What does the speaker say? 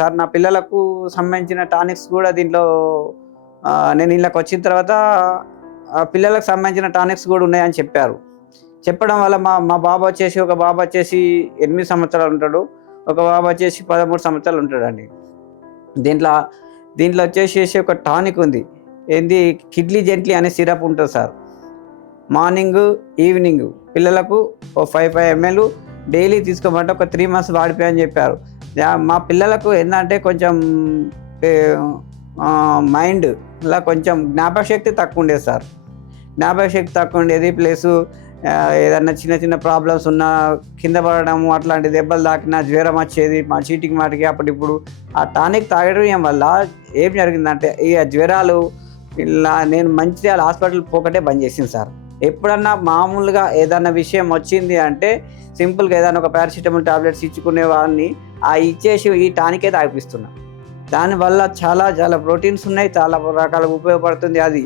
Sir నా పిల్లలకు సంబంధించిన టానిక్స్ కూడా దీంట్లో నేను ఇళ్ళకి వచ్చిన తర్వాత పిల్లలకు సంబంధించిన టానిక్స్ కూడా ఉన్నాయని చెప్పారు. చెప్పడం వల్ల మా మా బాబు వచ్చేసి ఒక బాబు వచ్చేసి 8 సంవత్సరాలు ఉంటాడు. ఒక బాబు వచ్చేసి 13 సంవత్సరాలు ఉంటాడండి. దీంట్లో దీంట్లో వచ్చేసేసి ఒక టానిక్ ఉంది. ఏంది కిడ్లీ జెంట్లీ అనే సిరప్ ఉంటుంది సార్. మార్నింగ్, ఈవినింగ్ పిల్లలకు ఓ 5 ml డైలీ తీసుకోమంటే ఒక 3 months వాడిపోయని చెప్పారు. మా పిల్లలకు ఏంటంటే కొంచెం మైండ్‌లా కొంచెం జ్ఞాపకశక్తి తక్కువ ఉండేది సార్. జ్ఞాపకశక్తి తక్కువ ఉండేది. ప్లస్ ఏదన్నా చిన్న చిన్న ప్రాబ్లమ్స్ ఉన్నా కింద పడడము, అట్లాంటి దెబ్బలు తాకినా జ్వరం వచ్చేది మా చీటికి మాటికి. అప్పటిప్పుడు ఆ టానిక్ తాగడం వల్ల ఏం జరిగిందంటే ఈ జ్వరాలు ఇలా నేను మంచిర్యాల హాస్పిటల్ పోకటే బంద్ చేసింది సార్. ఎప్పుడన్నా మామూలుగా ఏదన్నా విషయం వచ్చింది అంటే సింపుల్గా ఏదైనా ఒక పారాసిటమాల్ టాబ్లెట్స్ ఇచ్చుకునే వాడిని ఇచ్చేసి ఈ టానికే తాగిపిస్తున్నా. దానివల్ల చాలా చాలా ప్రోటీన్స్ ఉన్నాయి, చాలా రకాలుగా ఉపయోగపడుతుంది అది.